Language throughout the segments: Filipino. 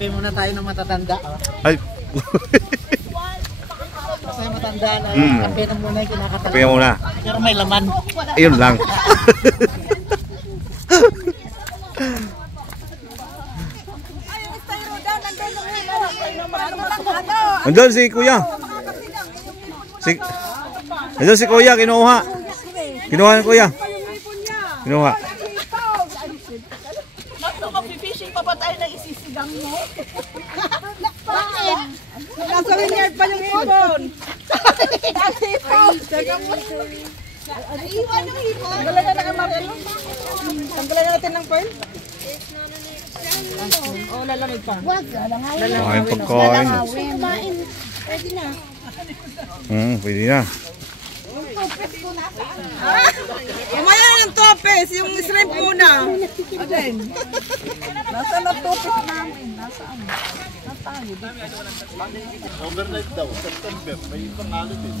Kape muna tayo ng matatanda. Oh. Ay. Kasi matanda na kape na muna yung kinakatalan. Kape muna. Pero may laman. Ayun lang. Andun si Kuya. Andun si Kuya, kinuha. Kinuha ni Kuya. Kinuha. Fishing pa ba tayo na isisigang mo? Bakit? Nasa linyard pa yung ibon. Iwan yung ibon. Tanggalan na ng marilo. Tanggalan na natin ng pearl. Oo, lalamig pa. Kain pagkain. Pwede na. Pwede na. Mamaya yung topes, yung shrimp muna. Aden. Nasaan ang topes namin? Nasaan? Overnight daw, September, may pangalan din.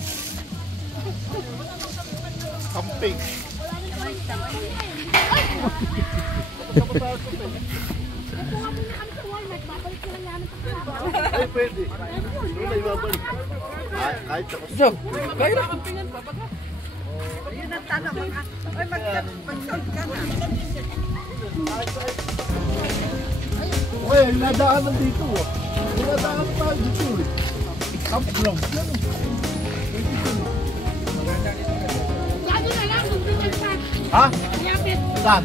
Camping. Ay, pwede. Doon na ibabalik. Kahit ako. So, kayo na kampingan pa ba? Yun ang tanong. Ay, mag-sound ka na. Uy, nadaanan dito. Nadaanan tayo dito. Camp lang. Ha? Saan?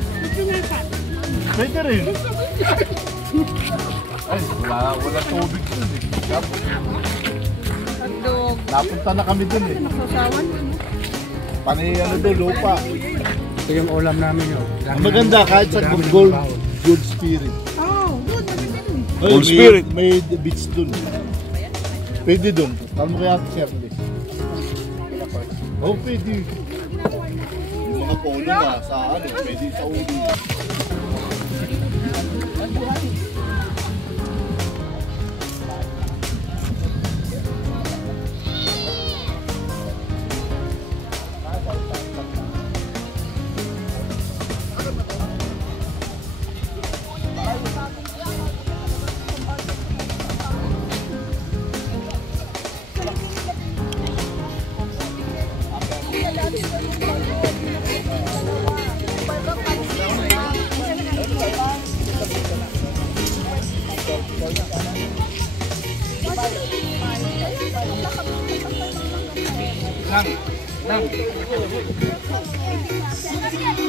Pwede rin. Ay, wala tubig dun eh. Napunta na kami dun eh. Panay ano doon, lupa. Ito yung ulam namin yun. Ang maganda kahit sa Gold Spirit. Oh, good. Gold Spirit. May beach dun. Pwede dun. Tama mo kaya si Shirley. Oh, pwede. Yung mga polo nga sa ano, pwede sa ulo.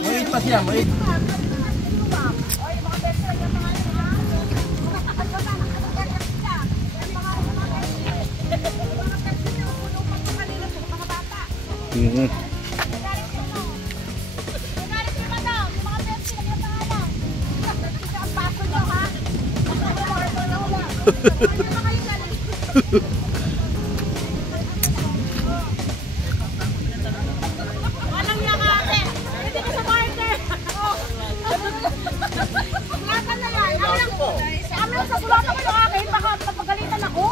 Wait pa siya, wait. Walang yakate. Pwede ka sa barter. Sulatan na yan. Kami lang sa sulatan ko yung akin. Baka napagalitan ako.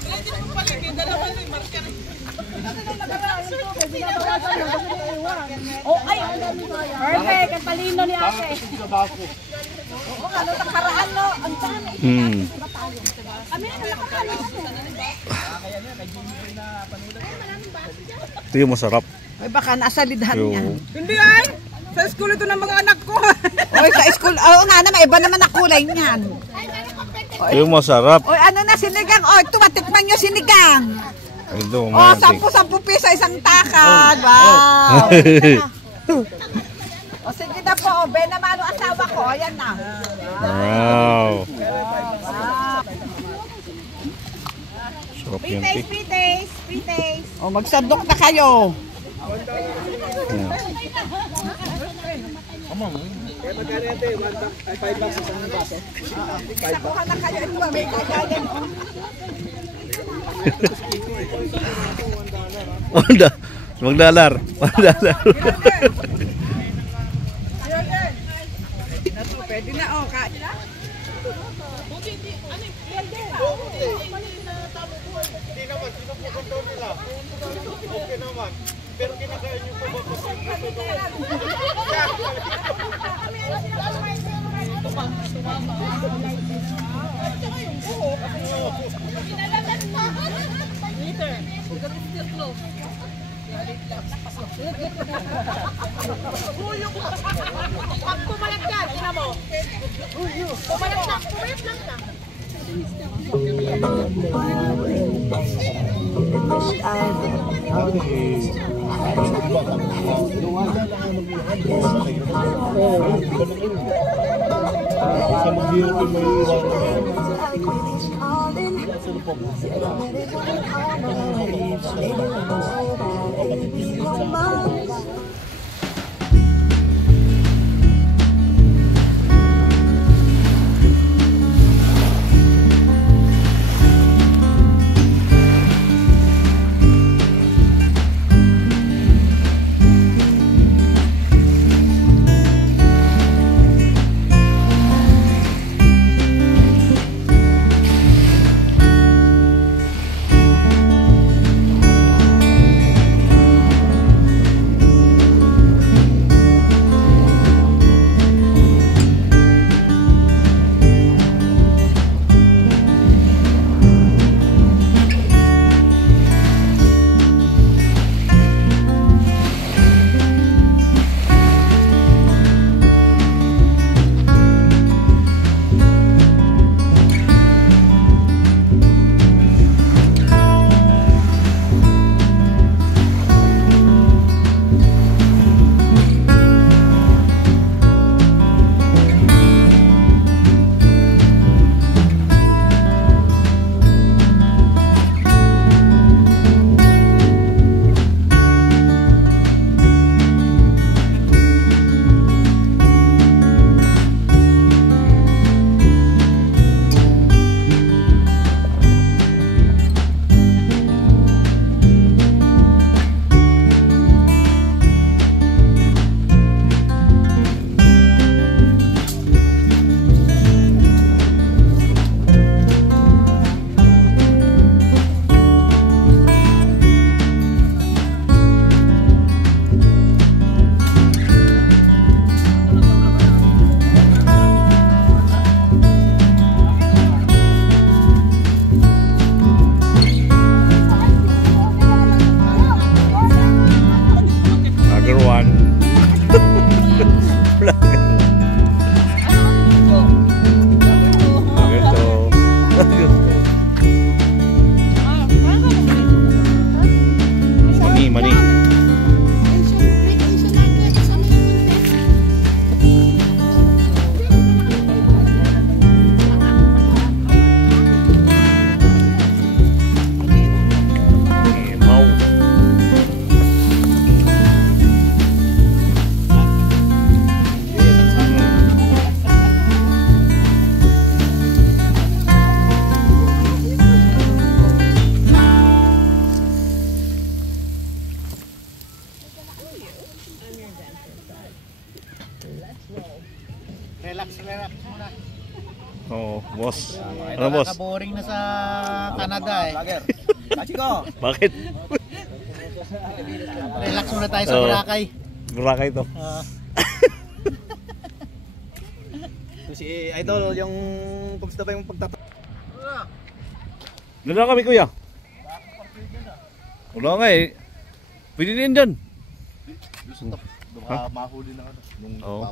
Pwede mo paligid. Dalawa na yung marker. Oh, ay. Perfect. Ang talino ni ate. Oo, ano nakaraan no? Ang dami. Kami na nakakalito. Ito yung masarap. Ay, baka nasa lidhan niya. Yung... Hindi ay! Sa school ito ng mga anak ko. Oy, sa school. Oo nga naman, iba naman ang kulay niyan. Ito yung masarap. Oy, ano na sinigang? Oy, tumatikman nyo sinigang. Ito, Oh, 10 piso isang takad. Wow. O sige na po, Ben naman ang asawa ko. Ayan na. Wow. Sarap yung cake. Free taste. O, magsandok na kayo. Sakuha na kayo. Ito ba, may kagayan. Magdalar. Magdalar. Pwede na, oh. Kain na. Hindi naman, sinupukontrol nila. Okay naman. Pero kinakain yung pababa. Pag pumalag ka, tingnan mo. Pumalag na, pumayat lang ka. Relax muna. Oo, boss. Ano boss? Boring na sa Canada eh. Bakit? Relax muna tayo sa Boracay. Boracay to. Si Idol, yung kumusta ba yung pagtato? Doon na kami kuya. Wala nga eh. Pwede din dyan. Mahuli na ano. Oo.